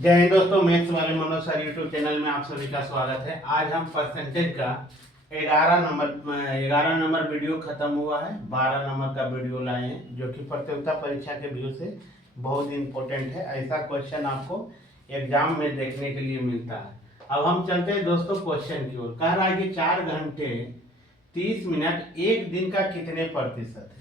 जय हिंद दोस्तों, मैथ्स वाले मनोज सर यूट्यूब चैनल में आप सभी का स्वागत है। आज हम परसेंटेज का 11 नंबर वीडियो खत्म हुआ है। 12 नंबर का वीडियो लाए हैं जो कि प्रतियोगिता परीक्षा के व्यू से बहुत इंपॉर्टेंट है। ऐसा क्वेश्चन आपको एग्जाम में देखने के लिए मिलता है। अब हम चलते हैं दोस्तों क्वेश्चन की ओर। कह रहा है कि 4 घंटे 30 मिनट एक दिन का कितने प्रतिशत है।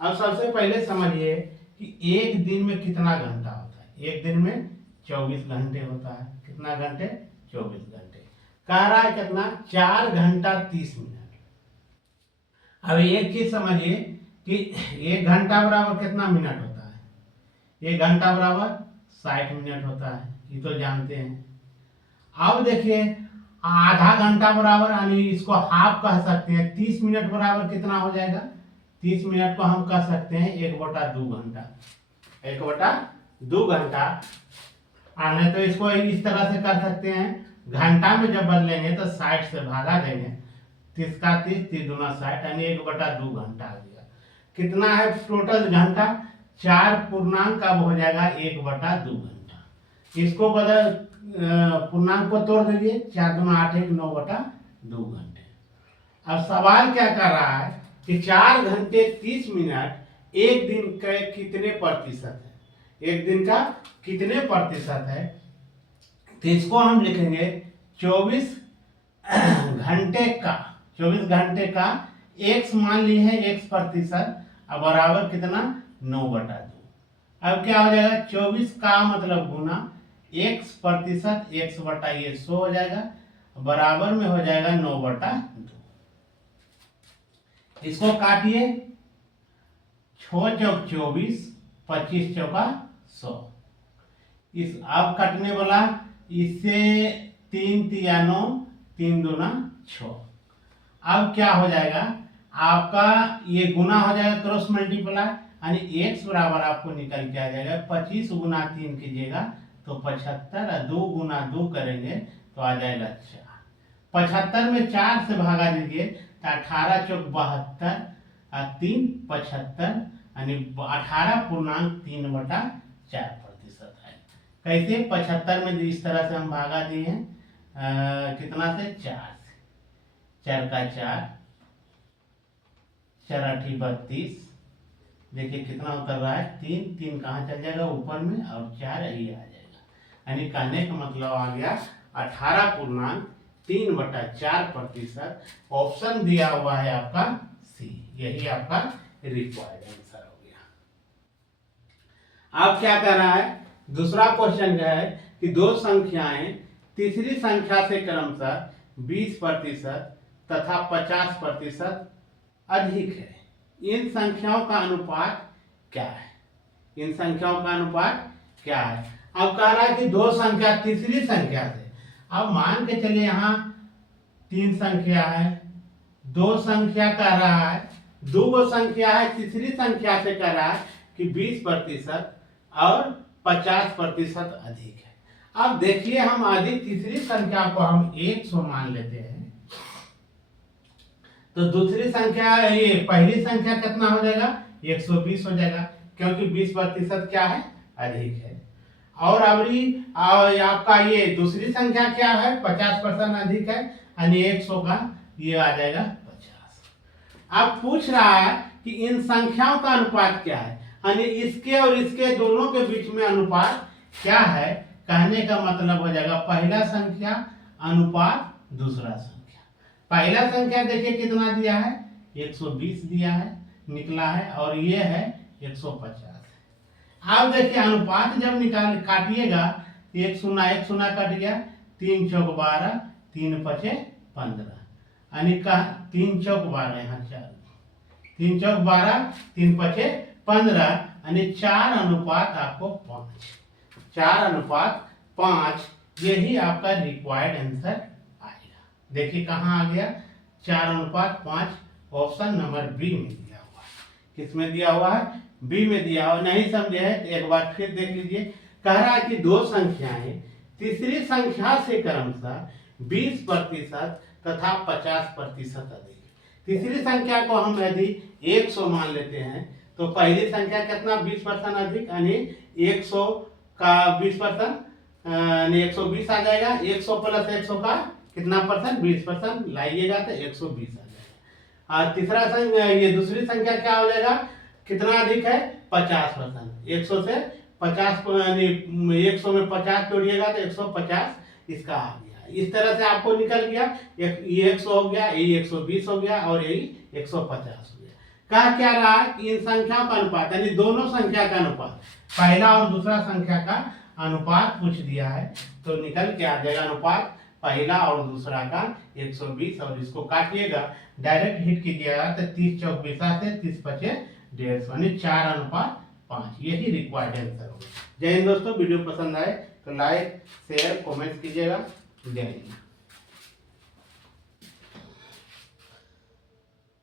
अब सबसे पहले समझिए कि एक दिन में कितना घंटा होता है। एक दिन में 24 घंटे होता है। कितना घंटे? 24 घंटे। कह रहा है कितना? 4 घंटा 30 मिनट। अब एक चीज समझिए कि 1 घंटा बराबर कितना मिनट होता है? 1 घंटा बराबर 60 मिनट होता है, ये तो जानते हैं। अब देखिए आधा घंटा बराबर, यानी इसको हाफ कह सकते हैं। 30 मिनट बराबर कितना हो जाएगा? 30 मिनट को हम कह सकते हैं 1/2 घंटा। 1/2 घंटा। नहीं तो इसको इस तरह से कर सकते हैं, घंटा में जब बदलेंगे तो 60 से भागा देंगे। 30 का 30, 30 दूना 60, यानी 1/2 घंटा आ गया। कितना है टोटल घंटा? 4 पूर्णांक अब हो जाएगा 1/2 घंटा। इसको बदल पूर्णांक को तोड़ दीजिए। 4 दूना 8, 1 9/2 घंटे। अब सवाल क्या कर रहा है कि 4 घंटे 30 मिनट एक दिन के कितने प्रतिशत है? एक दिन का कितने प्रतिशत है? तो इसको हम लिखेंगे 24 घंटे का। 24 घंटे का x मान ली है, x प्रतिशत, अब बराबर कितना? 9/2। अब क्या हो जाएगा? 24 का मतलब गुना x प्रतिशत, x बटा ये 100 हो जाएगा, बराबर में हो जाएगा 9/2। इसको काटिए। 6 चौक 24, 25 चौका 100। इस अब कटने वाला इससे 3 तिया 9, 3 दूना 6। अब क्या हो जाएगा आपका? ये गुना हो जाएगा, क्रॉस मल्टीप्लाई, यानी x बराबर आपको निकल के आ जाएगा 25 गुना 3 कीजिएगा तो 75, और 2 गुना 2 करेंगे तो आ जाएगा 4। 75 में 4 से भागा दीजिए तो 18 चौक 72 और 3 75, यानी 18.3/4 प्रतिशत है। कैसे? 75 में इस तरह से हम भागा दिए हैं, कितना से? 4 से। 4 का 4, 4 8 32। देखिए कितना उतर रहा है? 3, 3 कहाँ चल जाएगा? ऊपर में, और 4 यही आ जाएगा। यानी कहने का मतलब आ गया 18.3/4 प्रतिशत। ऑप्शन दिया हुआ है आपका सी, यही आपका रिक्वायर्ड आंसर हो गया। अब क्या कर रहा है? दूसरा क्वेश्चन क्या है कि दो संख्याएं तीसरी संख्या से क्रमशः 20% तथा 50% अधिक है। इन संख्याओं का अनुपात क्या है? इन संख्याओं का अनुपात क्या है? अब कह रहा है कि दो संख्या तीसरी संख्या से। अब मान के चलिए यहाँ 3 संख्या है, 2 संख्या कह रहा है, 2 संख्या है, तीसरी संख्या से कह रहा है कि 20% और 50% अधिक है। अब देखिए हम अधिक तीसरी संख्या को हम 100 मान लेते हैं, तो दूसरी संख्या, ये पहली संख्या कितना हो जाएगा? 120 हो जाएगा, क्योंकि 20% क्या है? अधिक है। और अभी आपका ये दूसरी संख्या क्या है? 50% अधिक है, यानी 100 का ये आ जाएगा 50। अब पूछ रहा है कि इन संख्याओं का अनुपात क्या है, यानी इसके और इसके दोनों के बीच में अनुपात क्या है। कहने का मतलब हो जाएगा पहला संख्या अनुपात दूसरा संख्या। पहला संख्या देखिए कितना दिया है? 120 दिया है, निकला है, और ये है 150। अब देखिए अनुपात जब निकाल काटिएगा, 1 0 1 0 कट गया, 3 चौक 12, 3 5 15, यानी 3 चौक 12, यहाँ 4, 3 चौक 12, 3 5 15, यानी 4:5 आपको 5। 4:5, यही आपका रिक्वायर्ड आंसर आएगा। देखिए कहाँ आ गया? 4:5, ऑप्शन नंबर बी में दिया हुआ है। किसमें दिया हुआ है? बी में दिया हुआ। नहीं समझे है तो एक बार फिर देख लीजिए। कह रहा है कि दो संख्याएं तीसरी संख्या से क्रमशः 20% तथा 50% अधिक। तीसरी संख्या को हम यदि 100 मान लेते हैं तो पहली संख्या कितना? 20% अधिक, यानी 100 का 20% 120 आ जाएगा। 100 प्लस 100 का कितना परसेंट, 20% लाइएगा तो 120 आ जाएगा। और तीसरा ये दूसरी संख्या क्या हो जाएगा, कितना अधिक है, 50%। 100 से 50 100 में 50 जोड़िएगा तो 150 इसका आ गया। इस तरह से आपको निकल गया, ये 100 हो गया, ये 120 हो गया और यही 150 हो गया। कहा क्या रहा कि इन संख्याओं का अनुपात, यानी दोनों संख्या का अनुपात, पहला और दूसरा संख्या का अनुपात पूछ दिया है, तो निकल के आ जाएगा अनुपात पहला और दूसरा का 120। और इसको काटिएगा, डायरेक्ट हिट कीजिएगा तो 30 चौक 20 से 30 पचे 150, यानी 4:5। यही रिक्वायर्ड आंसर होगा। जय हिंद दोस्तों, वीडियो पसंद आए तो लाइक शेयर कमेंट कीजिएगा। जय हिंद।